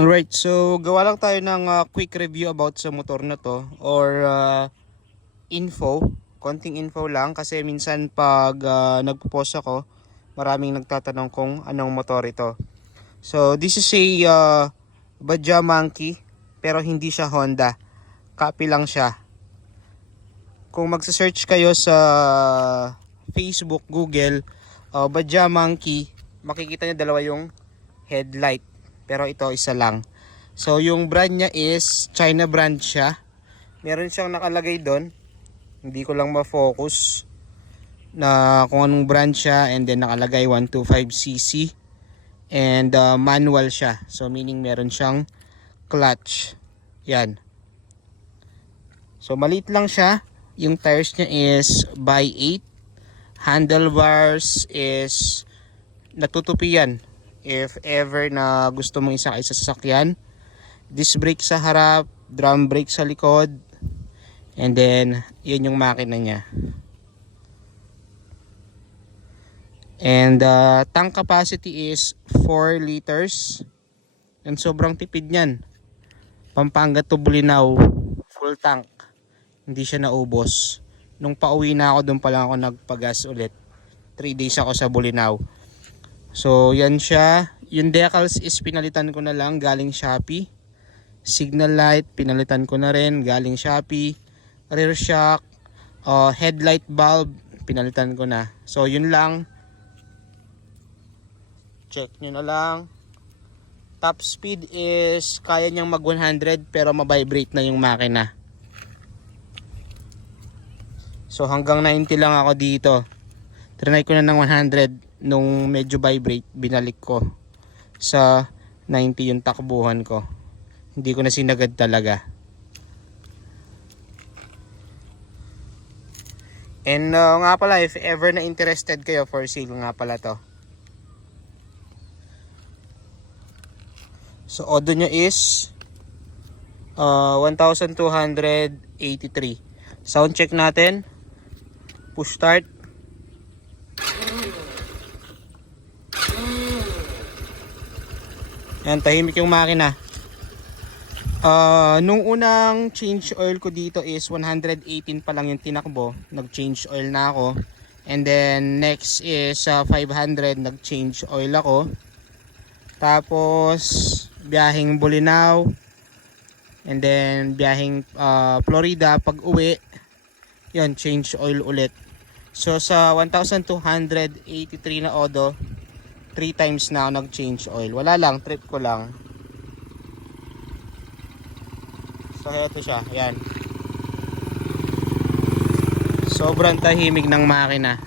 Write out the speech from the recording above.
Alright, so gawa lang tayo ng quick review about sa motor na to or konting info lang kasi minsan pag nagpo-post ako, maraming nagtatanong kung anong motor ito. So this is a Badja Monkey pero hindi siya Honda, copy lang siya. Kung magsa-search kayo sa Facebook, Google, Badja Monkey, makikita niyo dalawa yung headlight. Pero ito isa lang. So yung brand niya is China brand siya. Meron siyang nakalagay doon. Hindi ko lang ma-focus na kung anong brand siya, and then nakalagay 125cc and manual siya. So meaning meron siyang clutch. Yan. So maliit lang siya. Yung tires niya is by 8. Handlebars is natutupi yan if ever na gusto mong isakay sa sasakyan. Disc brake sa harap, drum brake sa likod, and then yun yung makina niya. And tank capacity is 4 liters, and sobrang tipid niyan. Pampanga to Bolinao, full tank, hindi siya naubos. Nung pauwi na ako, doon pa lang ako nagpagas ulit. 3 days ako sa Bolinao. So yan siya. Yung decals is pinalitan ko na lang, galing Shopee. Signal light pinalitan ko na rin, galing Shopee. Rear shock, headlight bulb pinalitan ko na. So yun lang. Check nyo na lang. Top speed is kaya niyang mag 100 pero ma-vibrate na yung makina. So hanggang 90 lang ako dito. Trinay ko na ng 100. Nung medyo vibrate, binalik ko sa 90 yung takbuhan ko. Hindi ko na sinagad talaga. And nga pala, if ever na interested kayo, for sale nga pala to. So odo nyo is 1,283. Sound check natin. Push start. Yan, tahimik yung makina. Nung unang change oil ko dito is 118 pa lang yung tinakbo. Nag-change oil na ako. And then next is 500, nag-change oil ako. Tapos biyaheng Bolinao. And then biyaheng Florida pag uwi. Yun, change oil ulit. So sa 1,283 na odo, 3 times na ako nag-change oil. Wala lang, trip ko lang. So ito siya, ayan. Sobrang tahimik ng makina.